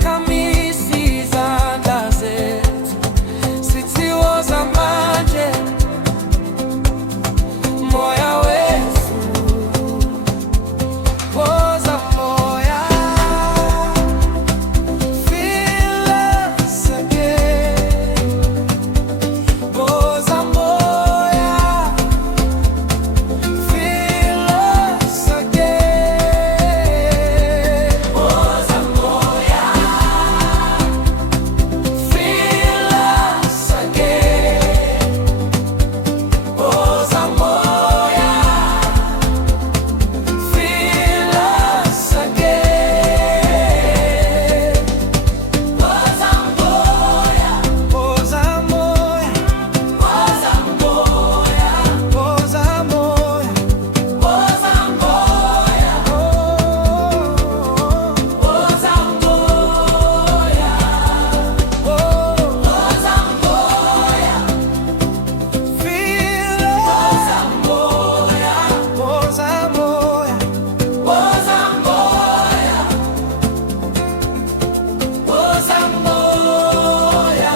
Siphakamisi izandla zethu, sithi woza manje, moya wethu. Woza moya, feel us again. Woza moya, feel us again. Woza moya, feel us again. Woza moya, feel us again. Woza moya, woza moya, woza moya, woza moya, woza moya, woza moya, woza moya, feel woza moya, woza moya, woza moya, woza moya.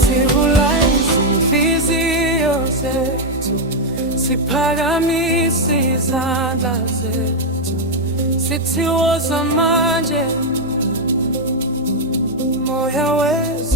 Sibulisa inhliziyo zethu, siphakamisa izandla zethu, sithi woza manje, moya wethu.